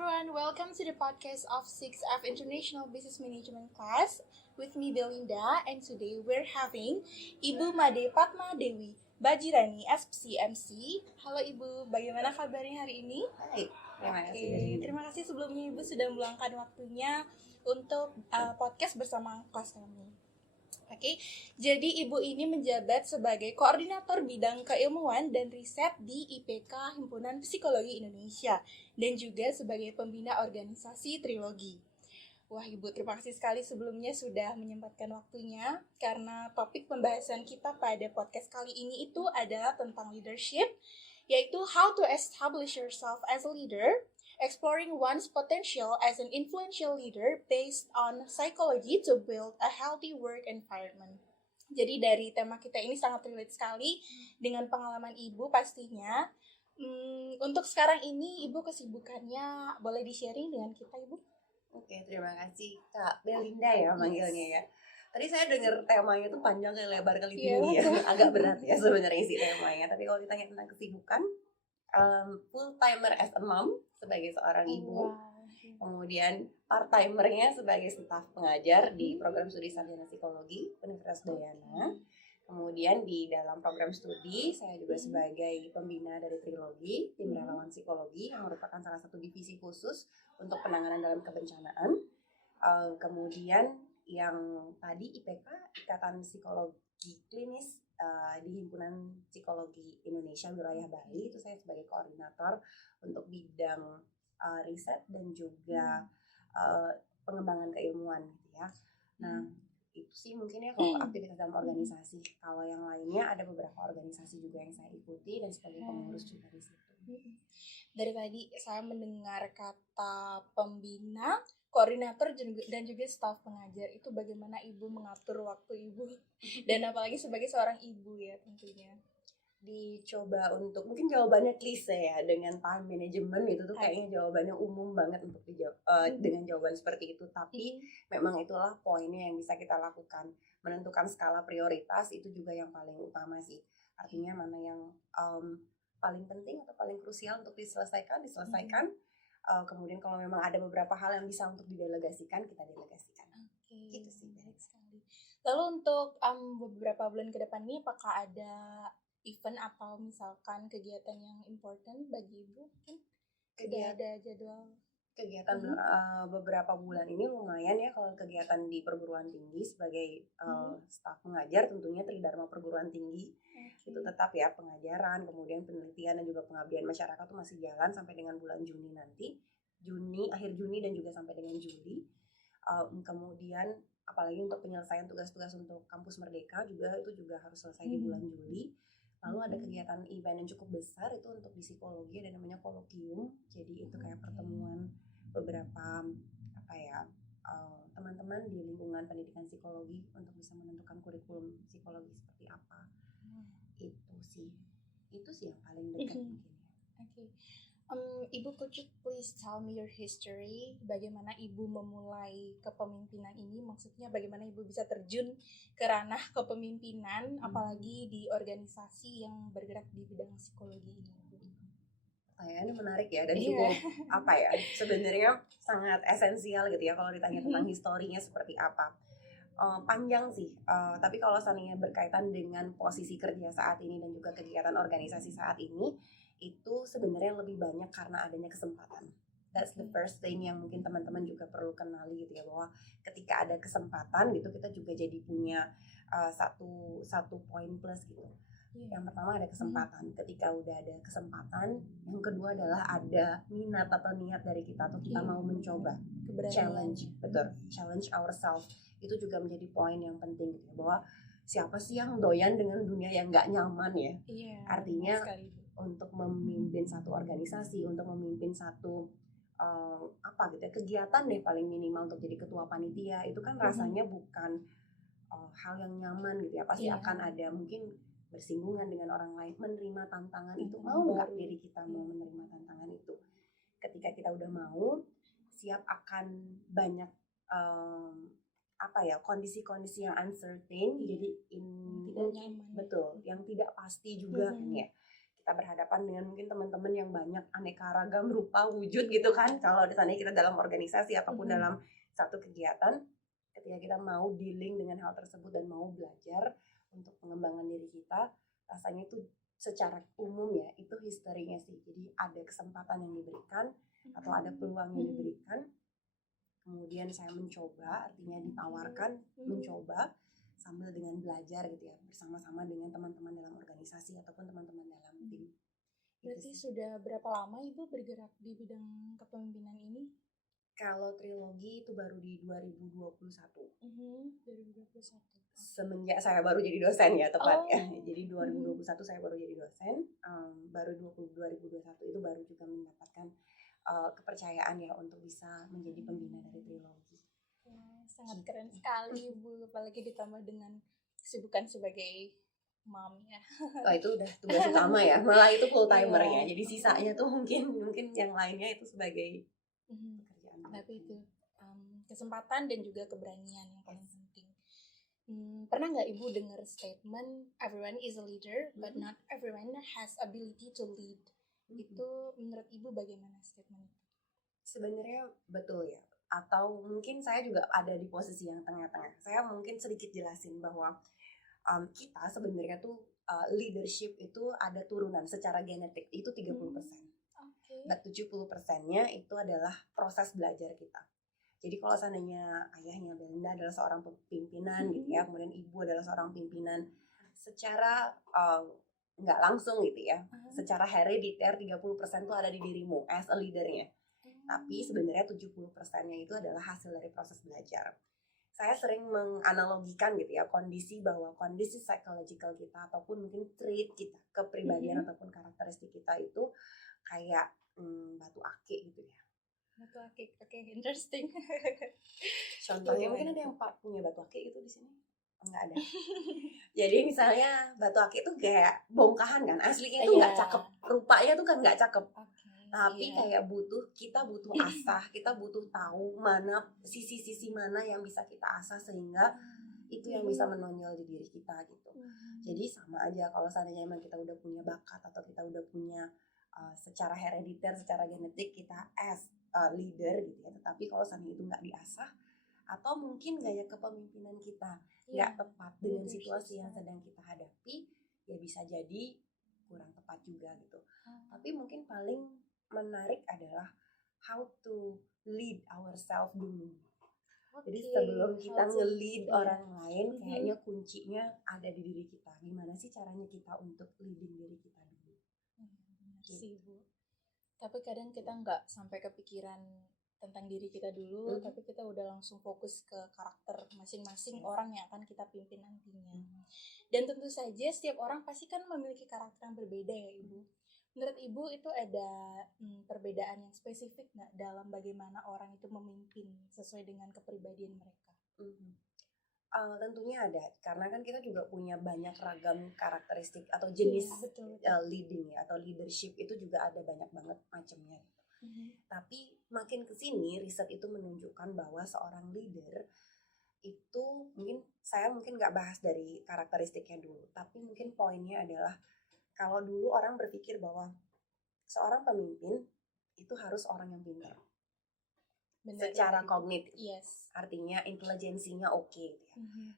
everyone, welcome to the podcast of 6F International Business Management class with me Belinda, and today we're having Ibu Made Padma Dewi Bajirani SPCMC. Halo Ibu, bagaimana kabarnya hari ini? Baik, terima kasih. Terima kasih sebelumnya Ibu sudah meluangkan waktunya untuk podcast bersama kelas kami. Jadi Ibu ini menjabat sebagai koordinator bidang keilmuan dan riset di IPK Himpunan Psikologi Indonesia dan juga sebagai pembina organisasi Trilogi. Wah Ibu, terima kasih sekali sebelumnya sudah menyempatkan waktunya karena topik pembahasan kita pada podcast kali ini itu adalah tentang leadership, yaitu how to establish yourself as a leader, exploring one's potential as an influential leader based on psychology to build a healthy work environment. Jadi dari tema kita ini sangat relate sekali dengan pengalaman Ibu pastinya. Untuk sekarang ini Ibu kesibukannya boleh di-sharing dengan kita Ibu? Oke, terima kasih Kak Belinda ya manggilnya ya. Tadi saya dengar temanya tuh panjang kali lebar kali tinggi ya. Agak berat ya sebenarnya isi temanya. Tapi kalau ditanya tentang kesibukan, full timer as a mom sebagai seorang ibu, kemudian part timernya sebagai staf pengajar di program studi sarjana psikologi Universitas Dayana. Kemudian di dalam program studi saya juga sebagai pembina dari Trilogi, tim relawan psikologi yang merupakan salah satu divisi khusus untuk penanganan dalam kebencanaan. Kemudian yang tadi IPK, Ikatan Psikologi Klinis di Himpunan Psikologi Indonesia Wilayah Bali, itu saya sebagai koordinator untuk bidang riset dan juga pengembangan keilmuan gitu ya. Nah, itu sih mungkin ya kalau aktivitas dalam organisasi. Kalau yang lainnya ada beberapa organisasi juga yang saya ikuti dan sebagai pengurus juga di situ. Dari tadi saya mendengar kata pembina, koordinator dan juga staf pengajar. Itu bagaimana Ibu mengatur waktu Ibu dan apalagi sebagai seorang ibu ya tentunya. Dicoba untuk, mungkin jawabannya klise ya, dengan time management itu tuh kayaknya jawabannya umum banget untuk dijawab dengan jawaban seperti itu, tapi memang itulah poinnya yang bisa kita lakukan. Menentukan skala prioritas itu juga yang paling utama sih, artinya mana yang paling penting atau paling krusial untuk diselesaikan. Kemudian kalau memang ada beberapa hal yang bisa untuk didelegasikan, kita delegasikan. Gitu sih. Baik sekali. Lalu untuk beberapa bulan ke depan ini apakah ada event atau misalkan kegiatan yang important bagi Ibu? Sudah ada jadwal? Kegiatan beberapa bulan ini lumayan ya kalau kegiatan di perguruan tinggi sebagai staf pengajar, tentunya Tridharma Perguruan Tinggi itu tetap ya pengajaran, kemudian penelitian dan juga pengabdian masyarakat itu masih jalan sampai dengan bulan Juni nanti, akhir Juni dan juga sampai dengan Juli. Kemudian apalagi untuk penyelesaian tugas-tugas untuk kampus Merdeka juga itu juga harus selesai di bulan Juli. Lalu ada kegiatan event yang cukup besar itu untuk di psikologi, ada namanya kolokium. Jadi itu kayak pertemuan beberapa teman-teman di lingkungan pendidikan psikologi untuk bisa menentukan kurikulum psikologi seperti apa. Itu sih yang paling dekat mungkin ya. Ibu, could you please tell me your history? Bagaimana Ibu memulai kepemimpinan ini? Maksudnya bagaimana Ibu bisa terjun ke ranah kepemimpinan, apalagi di organisasi yang bergerak di bidang psikologi ini? Ini menarik ya dan cukup sebenarnya sangat esensial gitu ya kalau ditanya tentang historinya seperti apa. Panjang sih, tapi kalau seandainya berkaitan dengan posisi kerja saat ini dan juga kegiatan organisasi saat ini, itu sebenarnya lebih banyak karena adanya kesempatan. That's the first thing yang mungkin teman-teman juga perlu kenali gitu ya, bahwa ketika ada kesempatan gitu kita juga jadi punya satu poin plus gitu. Yang pertama ada kesempatan. Ketika udah ada kesempatan, yang kedua adalah ada minat atau niat dari kita atau kita mau mencoba, challenge ourselves. Itu juga menjadi poin yang penting gitu ya, bahwa siapa sih yang doyan dengan dunia yang nggak nyaman ya? Artinya untuk memimpin satu organisasi, untuk memimpin satu kegiatan deh paling minimal untuk jadi ketua panitia, itu kan rasanya bukan hal yang nyaman gitu ya. Pasti akan ada mungkin bersinggungan dengan orang lain, menerima tantangan itu. Mau nggak diri kita mau menerima tantangan itu? Ketika kita udah mau, siap akan banyak kondisi-kondisi yang uncertain, jadi yang tidak pasti juga kan ya. Kita kita berhadapan dengan mungkin teman-teman yang banyak aneka ragam rupa wujud gitu kan, kalau misalnya kita dalam organisasi ataupun dalam satu kegiatan, ketika kita mau dealing dengan hal tersebut dan mau belajar untuk pengembangan diri kita, rasanya itu secara umum ya itu historinya sih. Jadi ada kesempatan yang diberikan atau ada peluang yang diberikan, kemudian saya mencoba, artinya ditawarkan, mencoba sambil dengan belajar gitu ya, bersama-sama dengan teman-teman dalam organisasi ataupun teman-teman dalam tim. Berarti sudah berapa lama Ibu bergerak di bidang kepemimpinan ini? Kalau trilogi itu baru di 2021. 2021. Semenjak saya baru jadi dosen ya tepatnya. Jadi 2021 saya baru jadi dosen, baru 2021 itu baru juga mendapatkan kepercayaan ya untuk bisa menjadi pembina dari trilogi. Sangat keren sekali Bu, apalagi ditambah dengan kesibukan sebagai mom ya. Oh itu udah tugas utama ya, malah itu full timernya. Jadi sisanya tuh mungkin yang lainnya itu sebagai pekerjaan. Tapi itu kesempatan dan juga keberanian yang paling penting. Pernah nggak Ibu dengar statement everyone is a leader but not everyone has ability to lead? Itu menurut Ibu bagaimana statement itu? Sebenarnya betul ya. Atau mungkin saya juga ada di posisi yang tengah-tengah. Saya mungkin sedikit jelasin bahwa kita sebenarnya tuh leadership itu ada turunan secara genetik itu 30%. Dan 70%-nya itu adalah proses belajar kita. Jadi kalau seandainya ayahnya Belinda adalah seorang pimpinan gitu ya, kemudian ibu adalah seorang pimpinan secara nggak langsung gitu ya, secara herediter 30% itu ada di dirimu as a leadernya. Tapi sebenarnya 70%-nya itu adalah hasil dari proses belajar. Saya sering menganalogikan gitu ya, kondisi psychological kita ataupun mungkin trait kita, kepribadian ataupun karakteristik kita itu kayak batu akik gitu ya. Batu akik, oke, interesting. Contohnya mungkin ada yang punya batu akik itu di sini? Enggak ada. Jadi misalnya batu akik itu kayak bongkahan kan, aslinya itu nggak cakep, rupanya tuh kan nggak cakep. Tapi kayak kita butuh asah, kita butuh tahu mana sisi-sisi mana yang bisa kita asah sehingga itu yang bisa menonjol di diri kita gitu. Jadi sama aja kalau seandainya memang kita udah punya bakat atau kita udah punya secara herediter, secara genetik kita as leader gitu ya. Tetapi kalau seandainya itu nggak diasah atau mungkin gaya kepemimpinan kita nggak tepat dengan situasi yang sedang kita hadapi, ya bisa jadi kurang tepat juga gitu. Tapi mungkin paling menarik adalah how to lead ourselves dulu. Jadi sebelum kita nge-lead orang lain, kayaknya kuncinya ada di diri kita. Gimana sih caranya kita untuk leading diri kita dulu? Sih Bu. Tapi kadang kita nggak sampai kepikiran tentang diri kita dulu, tapi kita udah langsung fokus ke karakter masing-masing orang yang akan kita pimpin nantinya. Dan tentu saja setiap orang pasti kan memiliki karakter yang berbeda ya Ibu. Menurut Ibu itu ada perbedaan yang spesifik nggak dalam bagaimana orang itu memimpin sesuai dengan kepribadian mereka? Tentunya ada, karena kan kita juga punya banyak ragam karakteristik atau jenis leading ya, atau leadership itu juga ada banyak banget macamnya. Tapi makin kesini riset itu menunjukkan bahwa seorang leader itu saya mungkin nggak bahas dari karakteristiknya dulu, tapi mungkin poinnya adalah kalau dulu orang berpikir bahwa seorang pemimpin itu harus orang yang pintar. Secara kognitif. Artinya intelijensinya oke.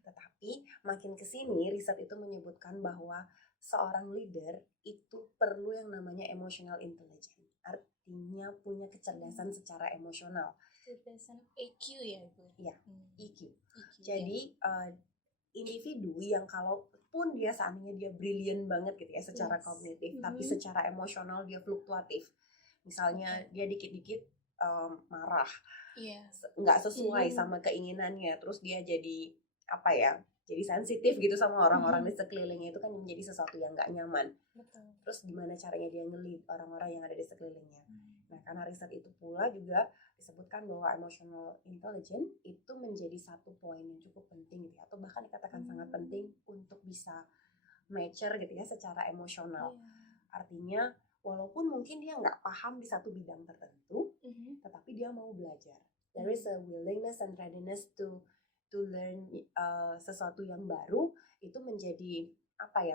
Tetapi makin kesini riset itu menyebutkan bahwa seorang leader itu perlu yang namanya emotional intelligence. Artinya punya kecerdasan secara emosional. Kecerdasan EQ ya Ibu? Iya, EQ. Jadi individu yang kalaupun dia seandainya dia brilliant banget gitu ya secara kognitif, tapi secara emosional dia fluktuatif. Misalnya dia dikit-dikit marah, nggak sesuai sama keinginannya, terus dia jadi jadi sensitif gitu sama orang-orang di sekelilingnya, itu kan menjadi sesuatu yang nggak nyaman. Terus gimana caranya dia nge-lead orang-orang yang ada di sekelilingnya? Nah, karena riset itu pula juga disebutkan bahwa emotional intelligence itu menjadi satu poin yang cukup penting gitu ya, atau bahkan dikatakan sangat penting untuk bisa mature gitu ya secara emosional. Artinya walaupun mungkin dia nggak paham di satu bidang tertentu, tetapi dia mau belajar. There is a willingness and readiness to learn sesuatu yang baru, itu menjadi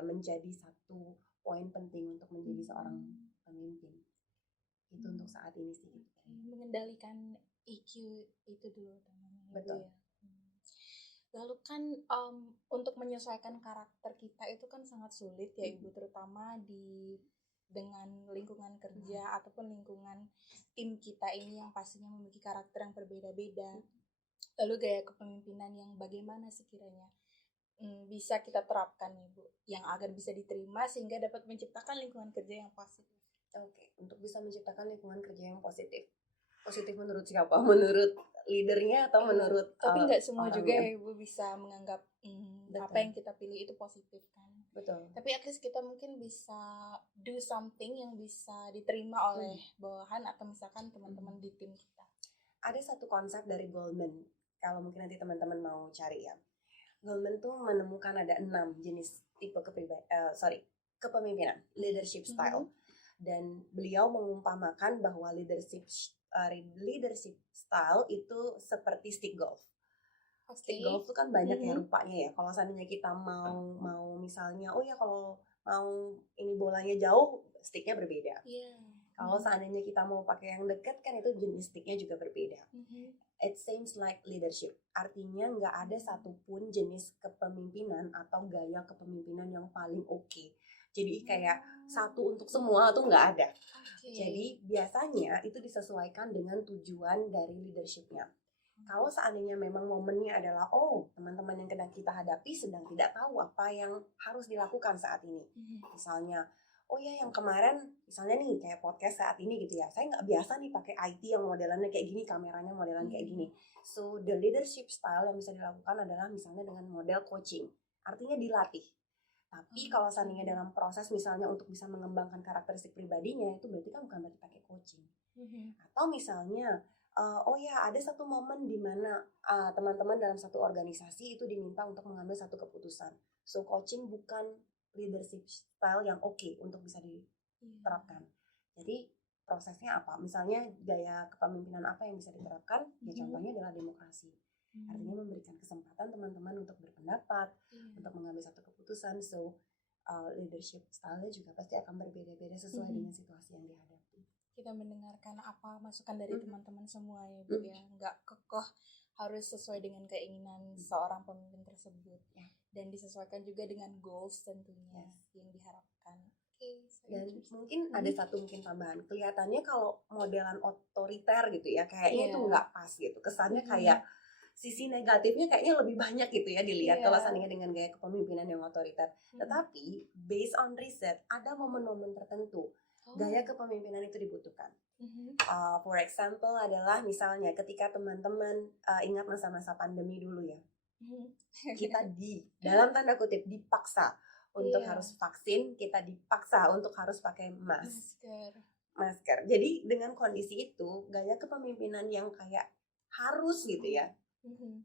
menjadi satu poin penting untuk menjadi seorang pemimpin. Itu untuk saat ini sih. Mengendalikan EQ itu dulu namanya. Betul. Ya. Lalu kan untuk menyesuaikan karakter kita itu kan sangat sulit ya Ibu, terutama dengan lingkungan kerja ataupun lingkungan tim kita ini yang pastinya memiliki karakter yang berbeda-beda. Lalu gaya kepemimpinan yang bagaimana sih kiranya bisa kita terapkan Ibu, yang agar bisa diterima sehingga dapat menciptakan lingkungan kerja yang positif. Oke, untuk bisa menciptakan lingkungan kerja yang positif. Positif menurut siapa? Menurut leadernya atau menurut tapi nggak semua juga orangnya? ya Ibu bisa menganggap Betul. apa yang kita pilih itu positif kan. Betul. Tapi at least kita mungkin bisa do something yang bisa diterima oleh bawahan atau misalkan teman-teman di tim kita. Ada satu konsep dari Goldman, kalau mungkin nanti teman-teman mau cari ya. Goldman tuh menemukan ada 6 jenis tipe kepemimpinan, leadership style. Dan beliau mengumpamakan bahwa leadership style itu seperti stick golf. Stick golf itu kan banyak ya rupanya ya. Kalau seandainya kita mau misalnya, oh ya kalau mau ini bolanya jauh, sticknya berbeda. Kalau seandainya kita mau pakai yang dekat kan itu jenis sticknya juga berbeda. It seems like leadership. Artinya nggak ada satupun jenis kepemimpinan atau gaya kepemimpinan yang paling oke. Jadi kayak satu untuk semua tuh nggak ada. Jadi biasanya itu disesuaikan dengan tujuan dari leadershipnya. Kalau seandainya memang momennya adalah teman-teman yang sedang kita hadapi sedang tidak tahu apa yang harus dilakukan saat ini. Misalnya, yang kemarin misalnya nih kayak podcast saat ini gitu ya. Saya nggak biasa nih pakai IT yang modelannya kayak gini, kameranya modelan kayak gini. So the leadership style yang bisa dilakukan adalah misalnya dengan model coaching. Artinya dilatih. Tapi kalau seandainya dalam proses misalnya untuk bisa mengembangkan karakteristik pribadinya, itu berarti kan bukan berarti pakai coaching. Atau misalnya, ada satu momen di mana teman-teman dalam satu organisasi itu diminta untuk mengambil satu keputusan. So coaching bukan leadership style yang oke untuk bisa diterapkan. Jadi prosesnya apa? Misalnya gaya kepemimpinan apa yang bisa diterapkan? Ya contohnya adalah demokrasi. Artinya memberikan kesempatan teman-teman untuk berpendapat, untuk mengambil satu keputusan. So, leadership style-nya juga pasti akan berbeda-beda sesuai dengan situasi yang dihadapi. Kita mendengarkan apa masukan dari teman-teman semua ya Bu ya, nggak kekeh harus sesuai dengan keinginan seorang pemimpin tersebut dan disesuaikan juga dengan goals tentunya yang diharapkan. Dan mungkin ada satu tambahan. Kelihatannya kalau modelan otoriter gitu ya, kayaknya itu nggak pas gitu. Kesannya kayak sisi negatifnya kayaknya lebih banyak gitu ya dilihat kalau seandainya dengan gaya kepemimpinan yang otoriter. Tetapi based on riset ada momen-momen tertentu gaya kepemimpinan itu dibutuhkan. For example adalah misalnya ketika teman-teman ingat masa-masa pandemi dulu ya, kita dalam tanda kutip dipaksa untuk harus vaksin, kita dipaksa untuk harus pakai masker. Jadi dengan kondisi itu gaya kepemimpinan yang kayak harus gitu ya,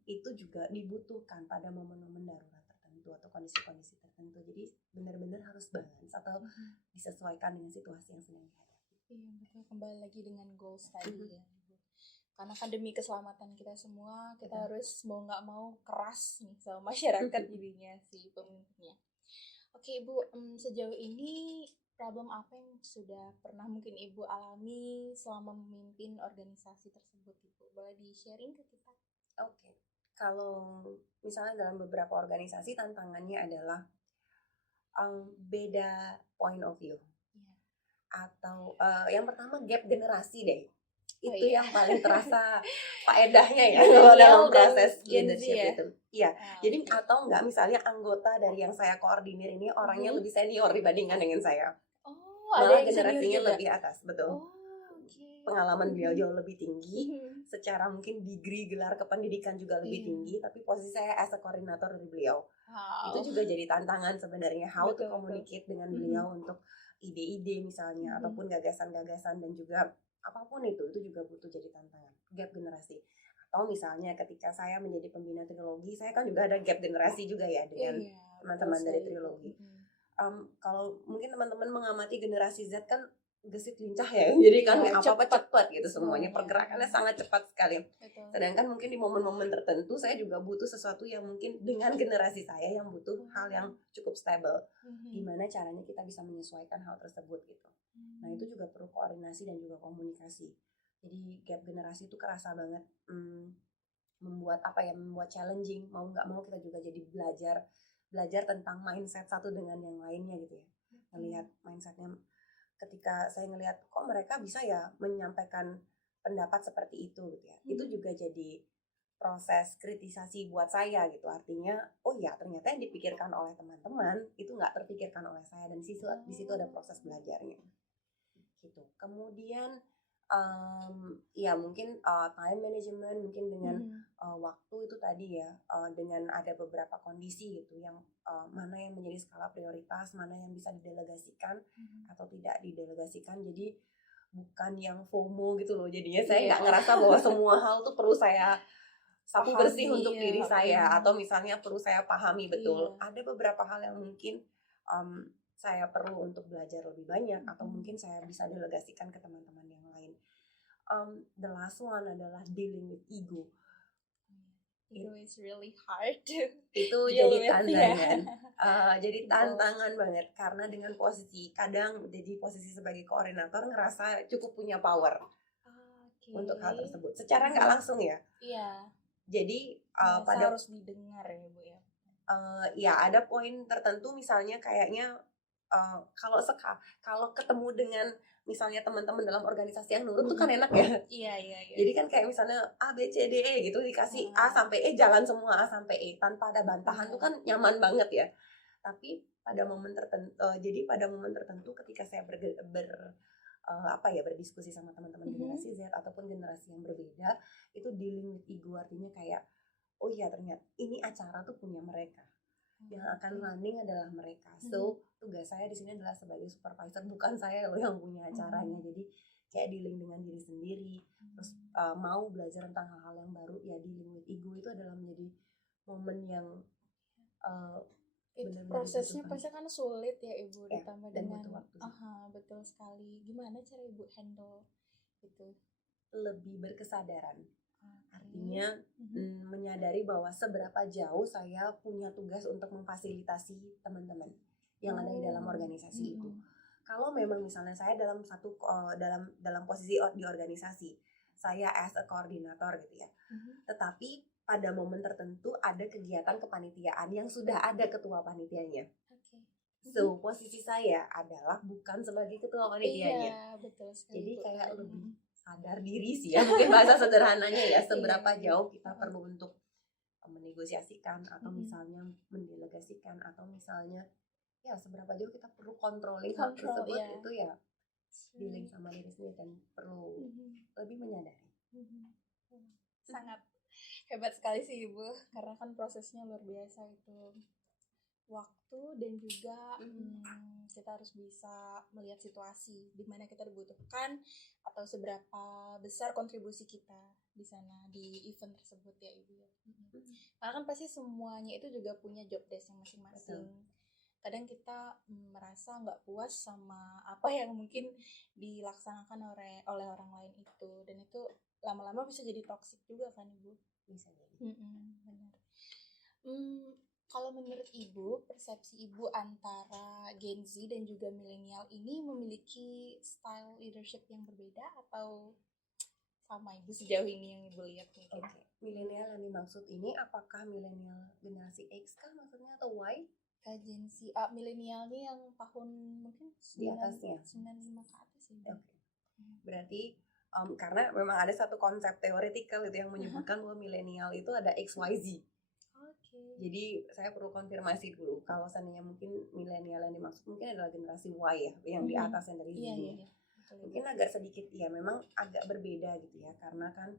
itu juga dibutuhkan pada momen-momen darurat tertentu atau kondisi-kondisi tertentu. Jadi benar-benar harus balance atau disesuaikan dengan situasi yang sedang dihadapi. Iya betul, kembali lagi dengan goals tadi ya. Karena kan demi keselamatan kita semua, kita harus mau nggak mau keras nih sama masyarakat jadinya si pemimpinnya. Oke Ibu, sejauh ini problem apa yang sudah pernah mungkin Ibu alami selama memimpin organisasi tersebut Ibu? Boleh di-sharing ke kita? Oke, kalau misalnya dalam beberapa organisasi tantangannya adalah beda point of view. Atau yang pertama gap generasi deh. Itu yang paling terasa faedahnya ya dalam proses leadership itu. Iya. Jadi atau enggak misalnya anggota dari yang saya koordinir ini orangnya lebih senior dibandingkan dengan saya. Malah generasinya lebih atas, betul. Pengalaman beliau jauh lebih tinggi, secara mungkin degree gelar kependidikan juga lebih tinggi, tapi posisi saya as a koordinator dari beliau. Itu juga jadi tantangan sebenarnya, how to communicate dengan beliau untuk ide-ide misalnya, ataupun gagasan-gagasan dan juga apapun itu juga butuh jadi tantangan, gap generasi. Atau misalnya ketika saya menjadi pembina trilogi, saya kan juga ada gap generasi juga ya dengan teman-teman dari trilogi. Kalau mungkin teman-teman mengamati generasi Z kan gesit lincah ya, jadi kan Iya, apa-apa cepat cepat gitu semuanya, semuanya. pergerakannya sangat cepat sekali. Betul. Sedangkan mungkin di momen-momen tertentu saya juga butuh sesuatu yang mungkin dengan generasi saya yang butuh hal yang cukup stable. Gimana caranya kita bisa menyesuaikan hal tersebut gitu. Nah itu juga perlu koordinasi dan juga komunikasi. Jadi gap generasi itu kerasa banget, membuat challenging. Mau nggak mau kita juga jadi belajar tentang mindset satu dengan yang lainnya gitu ya. Ngelihat mindsetnya, ketika saya ngelihat kok mereka bisa ya menyampaikan pendapat seperti itu gitu ya. Itu juga jadi proses kritisasi buat saya gitu. Artinya, oh ya ternyata yang dipikirkan oleh teman-teman itu nggak terpikirkan oleh saya, dan di situ ada proses belajarnya. Gitu. Kemudian ya mungkin time management, mungkin dengan waktu itu tadi ya, dengan ada beberapa kondisi gitu yang mana yang menjadi skala prioritas, mana yang bisa didelegasikan atau tidak didelegasikan. Jadi bukan yang FOMO gitu loh, jadinya saya nggak ngerasa bahwa semua hal tuh perlu saya sapu bersih untuk diri saya, atau misalnya perlu saya pahami betul. Ada beberapa hal yang mungkin saya perlu untuk belajar lebih banyak, atau mungkin saya bisa delegasikan ke teman-teman yang lain. The last one adalah dealing with ego. Ego is really hard. Itu jadi tantangan, jadi tantangan banget, karena dengan kadang jadi posisi sebagai koordinator ngerasa cukup punya power untuk hal tersebut. Secara nggak langsung ya. Iya. Jadi pada harus didengar ya Bu ya. Ya ada poin tertentu, misalnya kayaknya kalau ketemu dengan misalnya teman-teman dalam organisasi yang nurut tuh kan enak ya. Iya. Jadi kan kayak misalnya A B C D E gitu, dikasih A sampai E, jalan semua A sampai E tanpa ada bantahan tuh kan nyaman banget ya. Tapi pada momen tertentu ketika saya berdiskusi sama teman-teman generasi Z ataupun generasi yang berbeda, itu dealing with ego. Artinya kayak, oh iya ternyata ini acara tuh punya mereka, yang akan running adalah mereka. So tugas saya di sini adalah sebagai supervisor, bukan saya loh yang punya acaranya. Jadi kayak dealing dengan diri sendiri, terus mau belajar tentang hal-hal yang baru, ya dealing with ego itu adalah menjadi momen yang benar-benar prosesnya dibutuhkan. pasti kan sulit ya Ibu, Ya, ditambah dan dengan butuh waktu. Betul sekali. Gimana cara Ibu handle itu? Lebih berkesadaran. Artinya menyadari bahwa seberapa jauh saya punya tugas untuk memfasilitasi teman-teman yang ada di dalam organisasi itu. Kalau memang misalnya saya dalam posisi di organisasi, saya as a koordinator gitu ya. Tetapi pada momen tertentu ada kegiatan kepanitiaan yang sudah ada ketua panitianya. So posisi saya adalah bukan sebagai ketua panitianya. Iya, betul sekali. Jadi kayak lebih sadar diri sih ya, mungkin bahasa sederhananya ya, seberapa jauh kita perlu untuk menegosiasikan atau misalnya mendelegasikan, atau misalnya ya seberapa jauh kita perlu controlling hal tersebut. Itu ya dealing sama diri sendiri dan perlu lebih menyadari. Sangat hebat sekali sih Ibu, karena kan prosesnya luar biasa itu. Waktu dan juga kita harus bisa melihat situasi di mana kita dibutuhkan atau seberapa besar kontribusi kita di sana di event tersebut ya Ibu ya. Karena kan pasti semuanya itu juga punya job desk yang masing-masing. Kadang kita merasa nggak puas sama apa yang mungkin dilaksanakan oleh orang lain itu, dan itu lama-lama bisa jadi toksik juga kan Ibu. Bisa jadi. Benar. Kalau menurut Ibu, persepsi Ibu antara Gen Z dan juga milenial ini memiliki style leadership yang berbeda atau sama Ibu sejauh ini yang Ibu lihat mungkin? Milenial yang dimaksud ini apakah milenial generasi X kah maksudnya, atau Y? Gen Z, milenial ini yang tahun mungkin di atasnya 95 ke atas ya. Berarti karena memang ada satu konsep teoretikal itu yang menyebutkan bahwa milenial itu ada XYZ. Jadi saya perlu konfirmasi dulu kalau seandainya mungkin milenial yang dimaksud mungkin adalah generasi Y ya, yang di atas yang dari sini. Mungkin agak sedikit ya, memang agak berbeda gitu ya, karena kan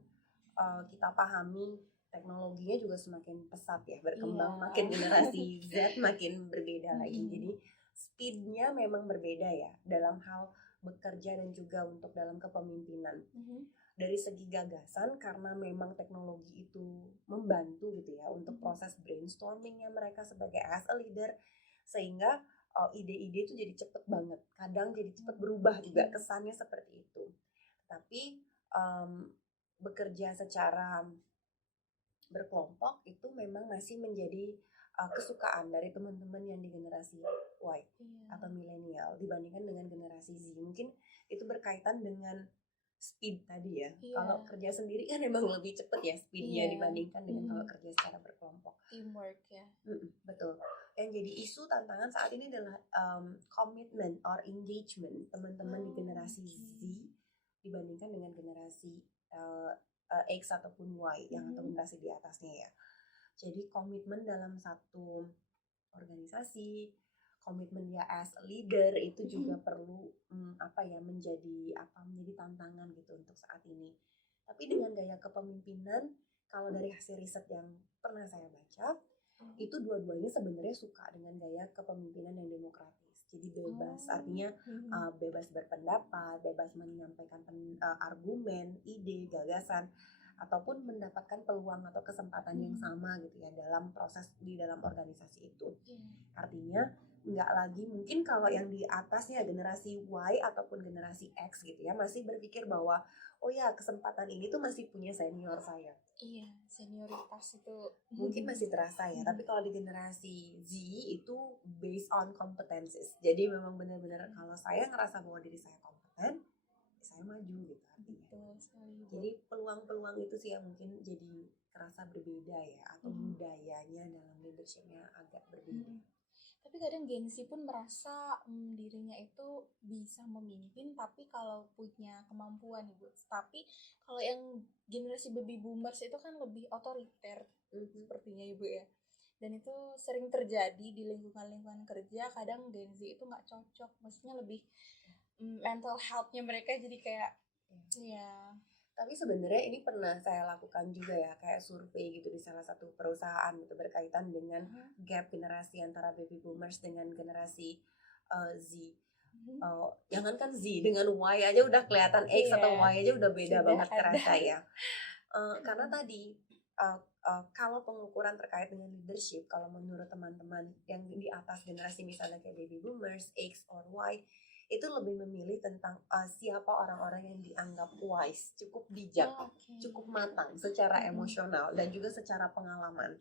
kita pahami teknologinya juga semakin pesat ya, berkembang, makin generasi Z makin berbeda lagi. Jadi speednya memang berbeda ya dalam hal bekerja dan juga untuk dalam kepemimpinan. Dari segi gagasan, karena memang teknologi itu membantu gitu ya untuk proses brainstormingnya mereka sebagai as a leader, sehingga ide-ide itu jadi cepet banget, kadang jadi cepet berubah juga, kesannya seperti itu. Tapi bekerja secara berkelompok itu memang masih menjadi kesukaan dari teman-teman yang di generasi Y atau milenial dibandingkan dengan generasi Z. Mungkin itu berkaitan dengan speed tadi ya. Kalau kerja sendiri kan memang lebih cepat ya speednya dibandingkan dengan kalau kerja secara berkelompok. Teamwork ya. Betul. Yang jadi isu tantangan saat ini adalah commitment or engagement teman-teman di generasi Z dibandingkan dengan generasi X ataupun Y yang atau generasi di atasnya ya. Jadi komitmen dalam satu organisasi, komitmen dia as a leader itu juga perlu menjadi tantangan gitu untuk saat ini. Tapi dengan gaya kepemimpinan, kalau dari hasil riset yang pernah saya baca, itu dua-duanya sebenarnya suka dengan gaya kepemimpinan yang demokratis. Jadi bebas, artinya bebas berpendapat, bebas menyampaikan argumen, ide, gagasan, ataupun mendapatkan peluang atau kesempatan yang sama gitu ya dalam proses di dalam organisasi itu. Artinya nggak lagi mungkin kalau yang di atasnya generasi Y ataupun generasi X gitu ya masih berpikir bahwa oh ya kesempatan ini tuh masih punya senior saya. Iya, senioritas itu mungkin masih terasa ya. Tapi kalau di generasi Z itu based on competencies. Jadi memang benar-benar kalau saya ngerasa bahwa diri saya kompeten, saya maju gitu artinya. Jadi peluang-peluang itu sih yang mungkin jadi kerasa berbeda ya, atau budayanya dalam leadershipnya agak berbeda. Tapi kadang Gen Z pun merasa dirinya itu bisa memimpin, tapi kalau punya kemampuan Ibu. Tapi kalau yang generasi baby boomers itu kan lebih otoriter sepertinya Ibu ya. Dan itu sering terjadi di lingkungan-lingkungan kerja. Kadang Gen Z itu nggak cocok, maksudnya lebih mental health-nya mereka jadi kayak ya. Tapi sebenarnya ini pernah saya lakukan juga ya, kayak survei gitu di salah satu perusahaan gitu berkaitan dengan gap generasi antara baby boomers dengan generasi Z. Jangankan Z, dengan Y aja udah kelihatan, X atau Y aja udah beda sudah banget terasa ya. Karena tadi kalau pengukuran terkait dengan leadership, kalau menurut teman-teman yang di atas generasi misalnya kayak baby boomers, X or Y, itu lebih memilih tentang siapa orang-orang yang dianggap wise, cukup bijak, cukup matang secara emosional dan juga secara pengalaman.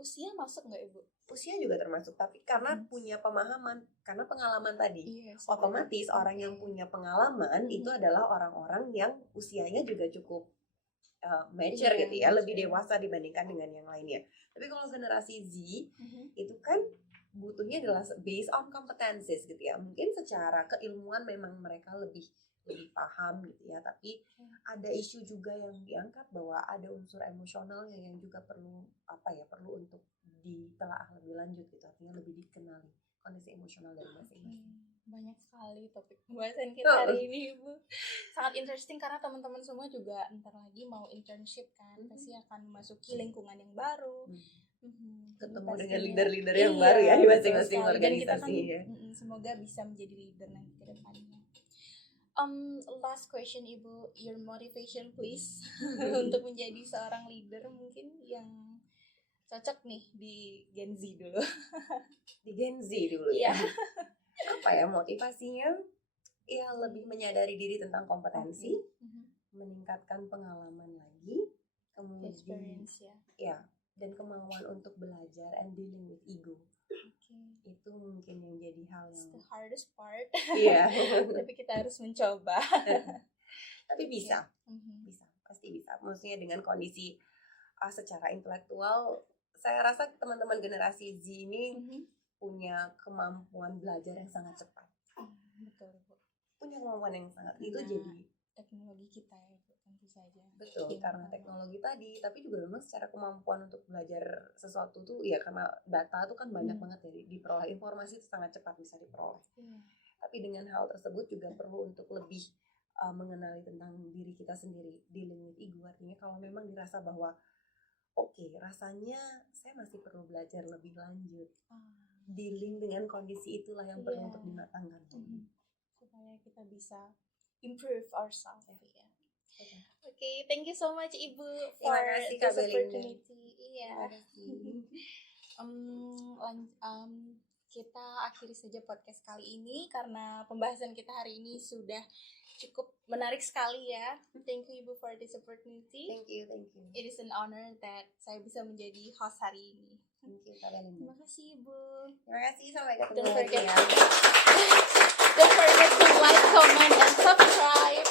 Usia masuk nggak Ibu? Usia juga termasuk, tapi karena punya pemahaman, karena pengalaman tadi, otomatis orang yang punya pengalaman itu adalah orang-orang yang usianya juga cukup mature gitu ya, lebih dewasa dibandingkan dengan yang lainnya. Tapi kalau generasi Z itu kan butuhnya adalah based on competencies gitu ya. Mungkin secara keilmuan memang mereka lebih paham gitu ya, tapi ada isu juga yang diangkat bahwa ada unsur emosionalnya yang juga perlu untuk ditelaah lebih lanjut gitu, artinya lebih dikenali kondisi emosional dari masing-masing. Banyak sekali topik pembahasan kita hari ini Ibu. Sangat interesting karena teman-teman semua juga ntar lagi mau internship kan, pasti akan memasuki lingkungan yang baru. Ketemu dengan leader-leader yang baru ya di masing-masing organisasi. Dan kita kan semoga bisa menjadi leader nanti ke depannya. Last question Ibu, your motivation please untuk menjadi seorang leader mungkin yang cocok nih di Gen Z dulu. Di Gen Z dulu ya. Apa ya motivasinya? Ya lebih menyadari diri tentang kompetensi, meningkatkan pengalaman lagi, kemudian experience ya. Dan kemauan untuk belajar and dealing with ego. Itu mungkin yang jadi hal yang the hardest part. Iya. Tapi kita harus mencoba. Tapi bisa, pasti bisa. Maksudnya dengan kondisi secara intelektual, saya rasa teman-teman generasi Z ini punya kemampuan belajar yang sangat cepat. Betul, Bu. Punya kemampuan yang sangat itu jadi teknologi kita ya Bu, tentu saja. Betul, karena teknologi tadi, tapi juga memang secara kemampuan untuk belajar sesuatu tuh ya karena data tuh kan banyak banget ya diperoleh, informasi itu sangat cepat bisa diperoleh. Tapi dengan hal tersebut juga perlu untuk lebih mengenali tentang diri kita sendiri, dealing with ego, artinya kalau memang dirasa bahwa rasanya saya masih perlu belajar lebih lanjut. Dealing dengan kondisi itulah yang perlu untuk dimatangkan. Supaya kita bisa improve ourselves ya. Okay, thank you so much Ibu for this opportunity. Iya. kita akhiri saja podcast kali ini karena pembahasan kita hari ini sudah cukup menarik sekali ya. Thank you Ibu for this opportunity. Thank you. It is an honor that saya bisa menjadi host hari ini. Thank you Kak Belinda. Terima kasih Ibu. Terima kasih, sampai ketemu Don't lagi forget, ya. don't forget to like, comment, and subscribe.